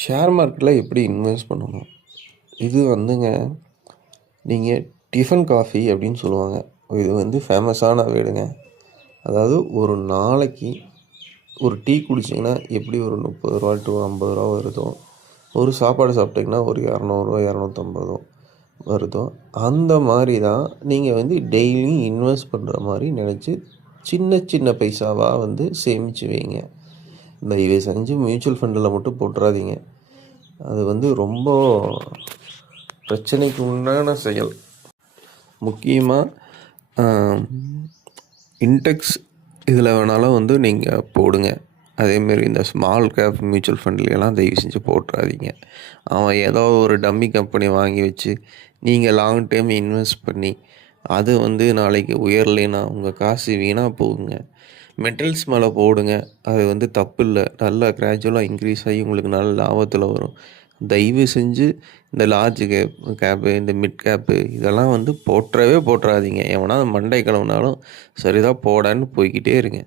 Share மார்க்கெட்டில் எப்படி invest பண்ணணும்? இது வந்துங்க, நீங்கள் டிஃபன் காஃபி அப்படின்னு சொல்லுவாங்க. இது வந்து ஃபேமஸான வேர்டுங்க. அதாவது ஒரு நாளைக்கு ஒரு டீ குடிச்சிங்கன்னா எப்படி ஒரு ₹30 to ₹50 வருதோ, ஒரு சாப்பாடு சாப்பிட்டிங்கன்னா ஒரு ₹200 250 வருதோ, அந்த மாதிரி தான் நீங்கள் வந்து டெய்லியும் இன்வெஸ்ட் பண்ணுற மாதிரி நினச்சி சின்ன சின்ன பைசாவாக வந்து சேமித்து வைங்க. தயவு செஞ்சு மியூச்சுவல் ஃபண்டில் மட்டும் போட்டுறாதீங்க. அது வந்து ரொம்ப பிரச்சனைக்கு உண்டான செயல். முக்கியமாக இன்டெக்ஸ் இதில் வேணாலும் வந்து நீங்கள் போடுங்க. அதேமாரி இந்த ஸ்மால் கேப் மியூச்சுவல் ஃபண்ட்லாம் தயவு செஞ்சு போட்டுறாதீங்க. அவன் ஏதோ ஒரு டம்மி கம்பெனி வாங்கி வச்சு நீங்கள் லாங் டைம் இன்வெஸ்ட் பண்ணி அது வந்து நாளைக்கு உயரலைன்னா உங்கள் காசு வீணாக போகுங்க. மெட்டல்ஸ் மேலே போடுங்க. அது வந்து தப்பு இல்லை. நல்லா கிராஜுவலாக இன்க்ரீஸ் ஆகி உங்களுக்கு நல்ல லாபத்தில் வரும். தயவு செஞ்சு இந்த லார்ஜ் கேப்பு இந்த மிட் கேப்பு இதெல்லாம் வந்து போட்டுறவே போட்டுறாதீங்க. எவனா மண்டை கிளம்புனாலும் சரிதான் போடான்னு போய்கிட்டே இருங்க.